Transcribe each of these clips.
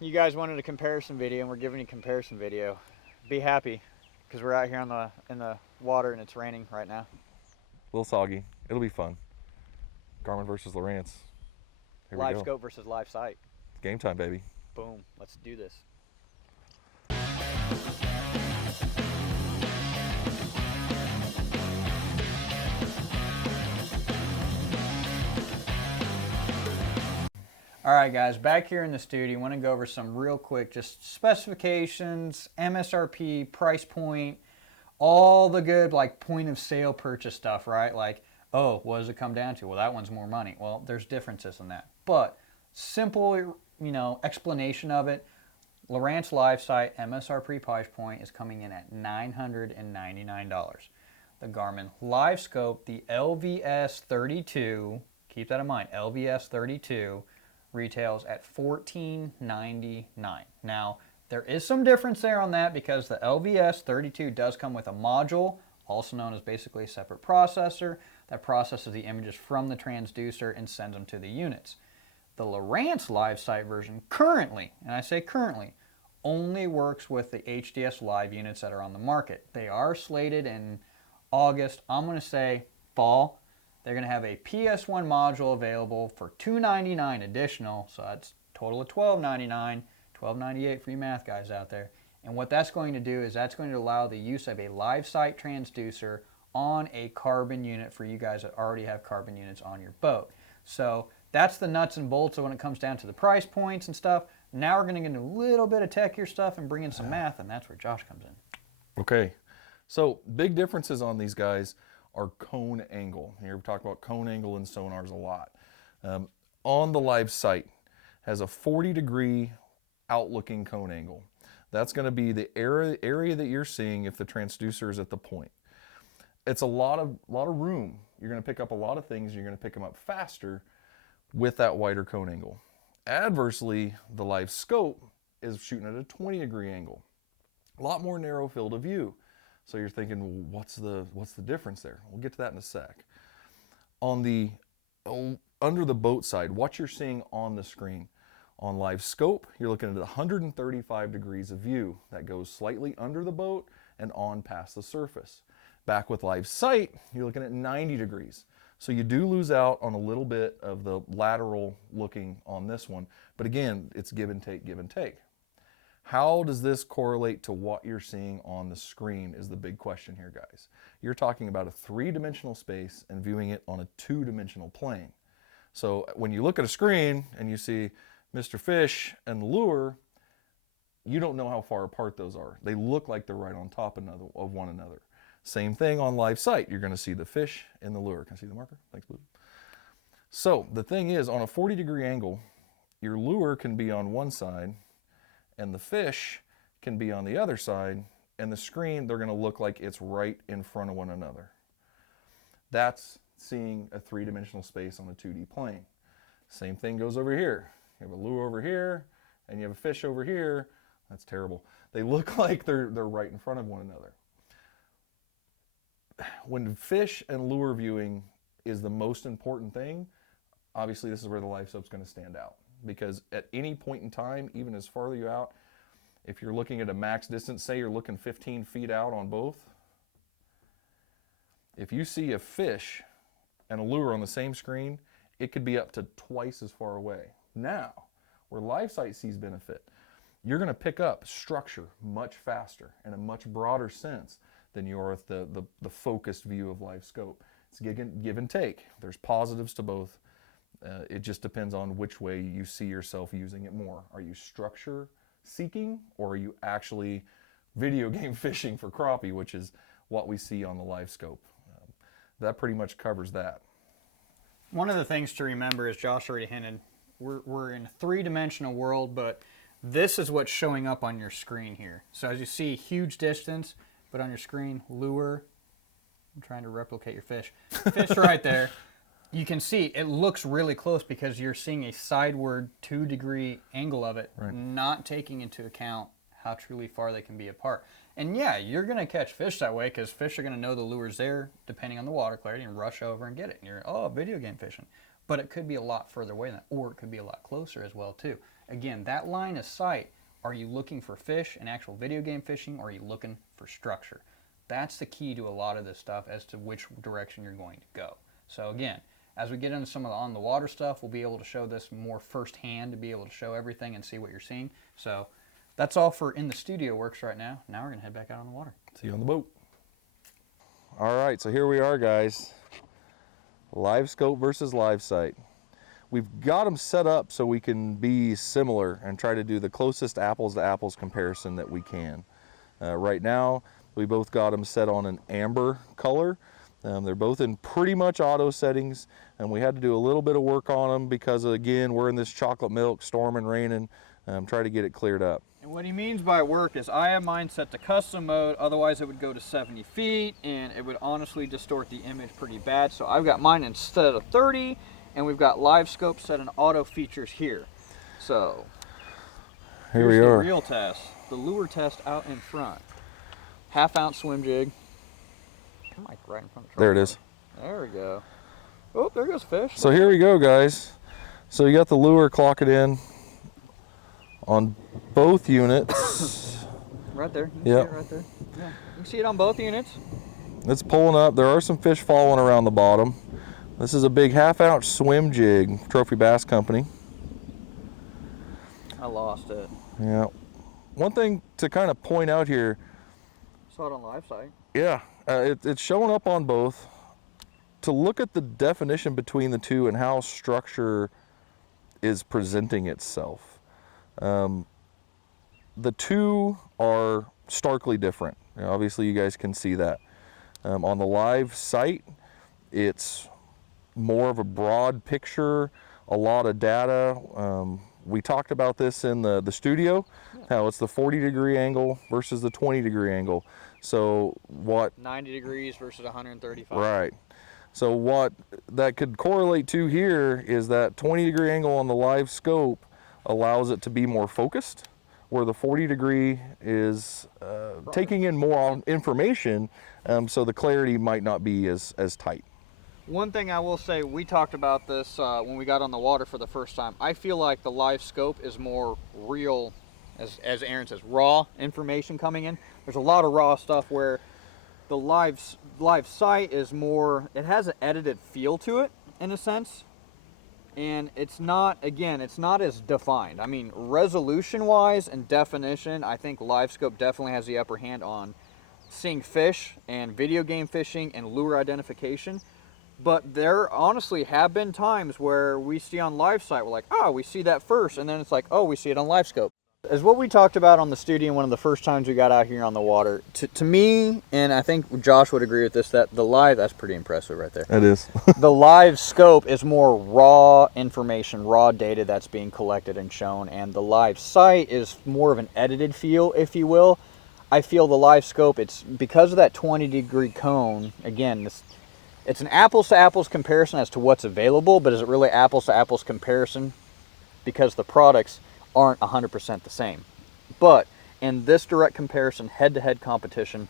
You guys wanted a comparison video, and we're giving you a comparison video. Be happy, because we're out here on in the water and it's raining right now. A little soggy. It'll be fun. Garmin versus Lowrance. Here we Live go. scope versus live sight. It's game time, baby. Boom. Let's do this. All right, guys, back here in the studio, I want to go over some real quick, just specifications, MSRP, price point, all the good, like, point of sale purchase stuff, right? Like, oh, what does it come down to? Well, that one's more money. Well, there's differences in that. But simple, explanation of it, Lowrance LiveSight MSRP price point is coming in at $999. The Garmin LiveScope, the LVS 32, keep that in mind, LVS 32, retails at $1499. Now, there is some difference there on that because the LVS 32 does come with a module, also known as basically a separate processor, that processes the images from the transducer and sends them to the units. The Lowrance LiveSight version currently, and I say currently, only works with the HDS Live units that are on the market. They are slated in August, I'm going to say fall. They're going to have a PS1 module available for $299 additional, so that's a total of $1299, $1298 for you math guys out there. And what that's going to do is that's going to allow the use of a LiveSight transducer on a carbon unit for you guys that already have carbon units on your boat. So that's the nuts and bolts of when it comes down to the price points and stuff. Now we're going to get into a little bit of techier stuff and bring in some math, and that's where Josh comes in. Okay. So big differences on these guys are cone angle. Here we talk about cone angle in sonars a lot. On the LiveSight has a 40-degree outlooking cone angle. That's going to be the area that you're seeing if the transducer is at the point. It's a lot of room. You're going to pick up a lot of things. You're going to pick them up faster with that wider cone angle. Adversely, the LiveScope is shooting at a 20-degree angle. A lot more narrow field of view. So you're thinking, well, what's the difference there? We'll get to that in a sec. On the under the boat side, what you're seeing on the screen, on LiveScope, you're looking at 135 degrees of view. That goes slightly under the boat and on past the surface. Back with LiveSight, you're looking at 90 degrees. So you do lose out on a little bit of the lateral looking on this one. But again, it's give and take, give and take. How does this correlate to what you're seeing on the screen is the big question here, guys. You're talking about a three-dimensional space and viewing it on a two-dimensional plane. So when you look at a screen and you see Mr. Fish and the lure, you don't know how far apart those are. They look like they're right on top of one another. Same thing on LiveSight. You're going to see the fish and the lure. Can I see the marker? Thanks, Blue. So the thing is, on a 40-degree angle, your lure can be on one side and the fish can be on the other side, and the screen, they're going to look like it's right in front of one another. That's seeing a three-dimensional space on a 2D plane. Same thing goes over here. You have a lure over here, and you have a fish over here. That's terrible. They look like they're right in front of one another. When fish and lure viewing is the most important thing, obviously this is where the LiveScope's going to stand out. Because at any point in time, even as farther you out, if you're looking at a max distance, say you're looking 15 feet out on both, if you see a fish and a lure on the same screen, it could be up to twice as far away. Now, where LiveSight sees benefit, you're going to pick up structure much faster in a much broader sense than you are with the focused view of LiveScope. It's give and take. There's positives to both. It just depends on which way you see yourself using it more. Are you structure seeking, or are you actually video game fishing for crappie, which is what we see on the LiveScope? That pretty much covers that. One of the things to remember, as Josh already hinted, we're in a three-dimensional world, but this is what's showing up on your screen here. So as you see, huge distance, but on your screen, lure. I'm trying to replicate your fish. Fish right there. You can see it looks really close because you're seeing a sideward 2-degree angle of it, Right. not taking into account how truly far they can be apart. And yeah, you're going to catch fish that way because fish are going to know the lure's there depending on the water clarity and rush over and get it. And you're, oh, video game fishing. But it could be a lot further away than that, or it could be a lot closer as well too. Again, that line of sight, are you looking for fish and actual video game fishing, or are you looking for structure? That's the key to a lot of this stuff as to which direction you're going to go. So again, as we get into some of the on the water stuff, we'll be able to show this more firsthand, to be able to show everything and see what you're seeing. So that's all for in the studio works right now. Now we're gonna head back out on the water. See you on the boat. All right, so here we are, guys. LiveScope versus LiveSight. We've got them set up so we can be similar and try to do the closest apples to apples comparison that we can. Right now, we both got them set on an amber color. They're both in pretty much auto settings, and we had to do a little bit of work on them because, again, we're in this chocolate milk, storming, raining, try to get it cleared up. And what he means by work is I have mine set to custom mode, otherwise it would go to 70 feet, and it would honestly distort the image pretty bad. So I've got mine instead of 30, and we've got LiveScope set in auto features here. So here we are. The real test, the lure test out in front. 1/2 ounce swim jig. Come like right in front of the There it is. There we go. Oh, there goes fish. So here we go, guys. So you got the lure clocking in on both units. Right there. You can see it right there. Yeah. You can see it on both units. It's pulling up. There are some fish following around the bottom. This is a big 1/2 ounce swim jig, Trophy Bass Company. I lost it. Yeah. One thing to kind of point out here. Saw it on LiveSight. Yeah, it's showing up on both. To look at the definition between the two and how structure is presenting itself. The two are starkly different. You know, obviously, you guys can see that. On the LiveSight, it's more of a broad picture, a lot of data. We talked about this in the studio, how it's the 40-degree angle versus the 20-degree angle. So what? 90 degrees versus 135. Right. So what that could correlate to here is that 20-degree angle on the LiveScope allows it to be more focused, where the 40-degree is taking in more information, so the clarity might not be as tight. One thing I will say, we talked about this when we got on the water for the first time. I feel like the LiveScope is more real, as Aaron says, raw information coming in. There's a lot of raw stuff where the LiveSight is more, it has an edited feel to it in a sense. And it's not, again, it's not as defined. I mean, resolution-wise and definition, I think LiveScope definitely has the upper hand on seeing fish and video game fishing and lure identification. But there honestly have been times where we see on LiveSight, we're like, oh, we see that first, and then it's like, oh, we see it on LiveScope. As what we talked about on the studio one of the first times we got out here on the water, to me, and I think Josh would agree with this, that the that's pretty impressive right there. It is. The LiveScope is more raw information, raw data that's being collected and shown, and the LiveSight is more of an edited feel, if you will. I feel the LiveScope, it's because of that 20-degree cone, again, it's an apples-to-apples comparison as to what's available, but is it really apples-to-apples comparison? Because the products aren't 100% the same. But in this direct comparison, head-to-head competition,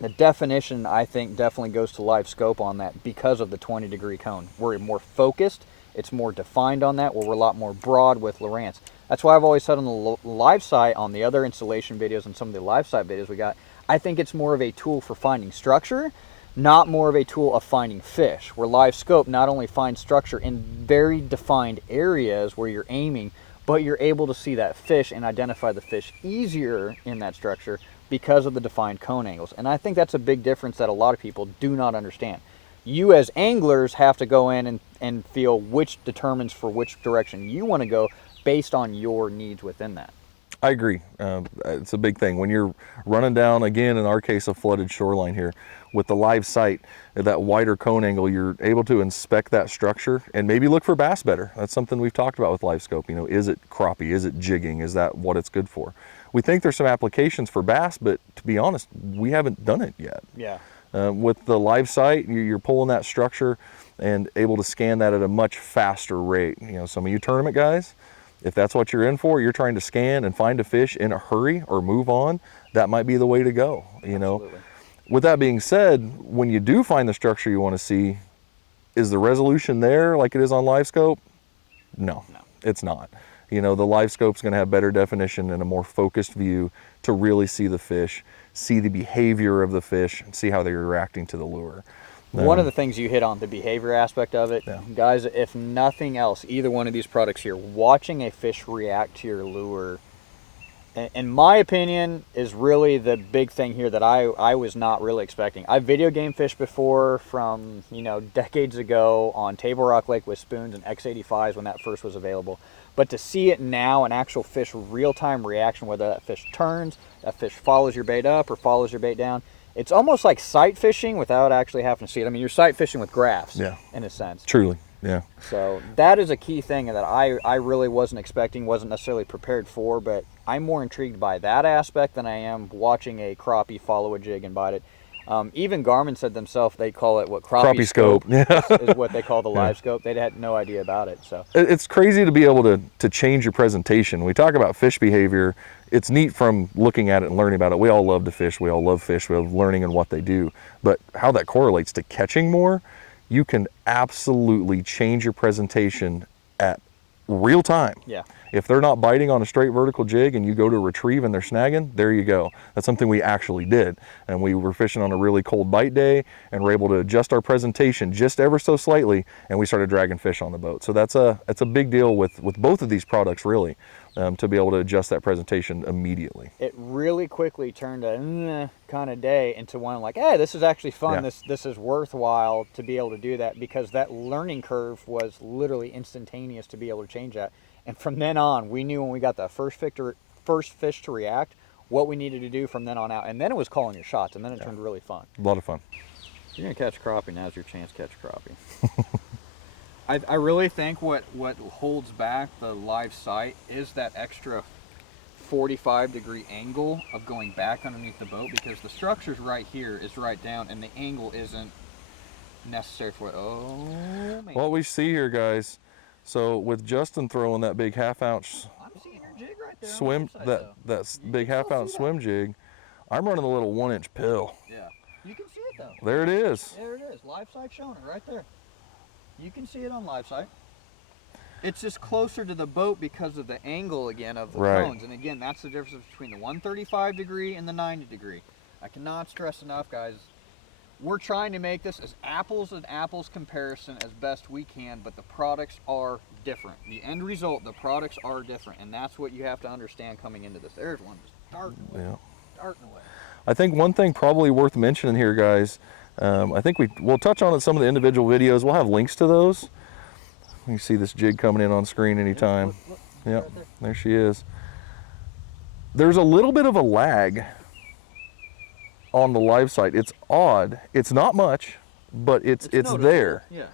the definition, I think, definitely goes to LiveScope on that because of the 20-degree cone. We're more focused, it's more defined on that, where we're a lot more broad with Lowrance. That's why I've always said on the LiveSight, on the other installation videos and some of the LiveSight videos we got, I think it's more of a tool for finding structure, not more of a tool of finding fish, where LiveScope not only finds structure in very defined areas where you're aiming, but you're able to see that fish and identify the fish easier in that structure because of the defined cone angles. And I think that's a big difference that a lot of people do not understand. You as anglers have to go in and feel which determines for which direction you want to go based on your needs within that. I agree. It's a big thing. When you're running down, again, in our case, a flooded shoreline here, with the LiveSight, that wider cone angle, you're able to inspect that structure and maybe look for bass better. That's something we've talked about with LiveScope. You know, is it crappie? Is it jigging? Is that what it's good for? We think there's some applications for bass, but to be honest, we haven't done it yet. Yeah. With the LiveSight, you're pulling that structure and able to scan that at a much faster rate. You know, some of you tournament guys, if that's what you're in for, you're trying to scan and find a fish in a hurry or move on, that might be the way to go, you know. Absolutely. With that being said, when you do find the structure you want to see, is the resolution there like it is on LiveScope? No, it's not. You know, the LiveScope's going to have better definition and a more focused view to really see the fish, see the behavior of the fish, and see how they're reacting to the lure. One of the things you hit on, the behavior aspect of it, Yeah. guys, if nothing else, either one of these products here, watching a fish react to your lure, in my opinion, is really the big thing here that I was not really expecting. I've video game fished before from, you know, decades ago on Table Rock Lake with spoons and X85s when that first was available. But to see it now, an actual fish real-time reaction, whether that fish turns, that fish follows your bait up or follows your bait down, it's almost like sight fishing without actually having to see it. I mean, you're sight fishing with graphs, Yeah. in a sense. Truly, yeah. So that is a key thing that I really wasn't expecting, wasn't necessarily prepared for, but I'm more intrigued by that aspect than I am watching a crappie follow a jig and bite it. Even Garmin said themselves they call it what Crappie scope. Yeah. is what they call the LiveScope. They had no idea about it. So It's crazy to be able to change your presentation. We talk about fish behavior. It's neat from looking at it and learning about it. We all love to fish. We all love fish. We love learning and what they do. But how that correlates to catching more, you can absolutely change your presentation at real time. yeah. If they're not biting on a straight vertical jig and you go to retrieve and they're snagging, there you go. That's something we actually did. And we were fishing on a really cold bite day and we're able to adjust our presentation just ever so slightly, and we started dragging fish on the boat. So that's a big deal with both of these products, really, to be able to adjust that presentation immediately. It really quickly turned a kind of day into one like, hey, this is actually fun. Yeah. This is worthwhile to be able to do that, because that learning curve was literally instantaneous to be able to change that. And from then on, we knew when we got that first fish to react, what we needed to do from then on out. And then it was calling your shots, and then it turned really fun. A lot of fun. If you're gonna catch crappie, now's your chance to catch crappie. I really think what holds back the LiveSight is that extra 45-degree angle of going back underneath the boat, because the structure's right here, is right down, and the angle isn't necessary for it. Oh, man. What we see here, guys, so with Justin throwing that big half-ounce I'm seeing your jig right there on the swim, LiveSight, that though. big half-ounce see that. swim jig, I'm running a little 1-inch pill. Yeah. You can see it, though. There it is. There it is. LiveSight showing it right there. You can see it on LiveSight. It's just closer to the boat because of the angle again of the Right. cones. And again, that's the difference between the 135 degree and the 90 degree. I cannot stress enough, guys. We're trying to make this as apples and apples comparison as best we can, but the products are different. The end result, the products are different, and that's what you have to understand coming into this. There's one just darting away. Yeah. Darting away. I think one thing probably worth mentioning here, guys, I think we'll touch on it in some of the individual videos. We'll have links to those. You see this jig coming in on screen anytime. Look, Yep, right there she is. There's a little bit of a lag on the LiveSight. It's odd. It's not much, but it's noticeable. there. Yeah.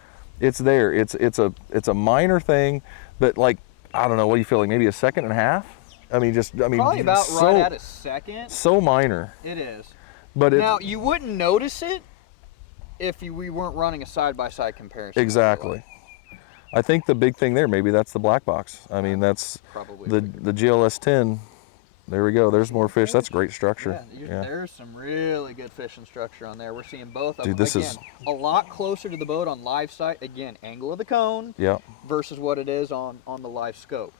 It's there. It's a minor thing, but like, I don't know, what do you feel like? Maybe a second and a half? Probably about right at a second. So minor. It is. But Now, you wouldn't notice it if we weren't running a side-by-side comparison. exactly. I think the big thing there, maybe that's the black box. I mean, that's Probably. the GLS 10. There we go. There's more fish. That's great structure. Yeah, there's some really good fishing structure on there. We're seeing both of Dude, them. this Again, is a lot closer to the boat on LiveSight. Again, angle of the cone yeah. versus what it is on the LiveScope.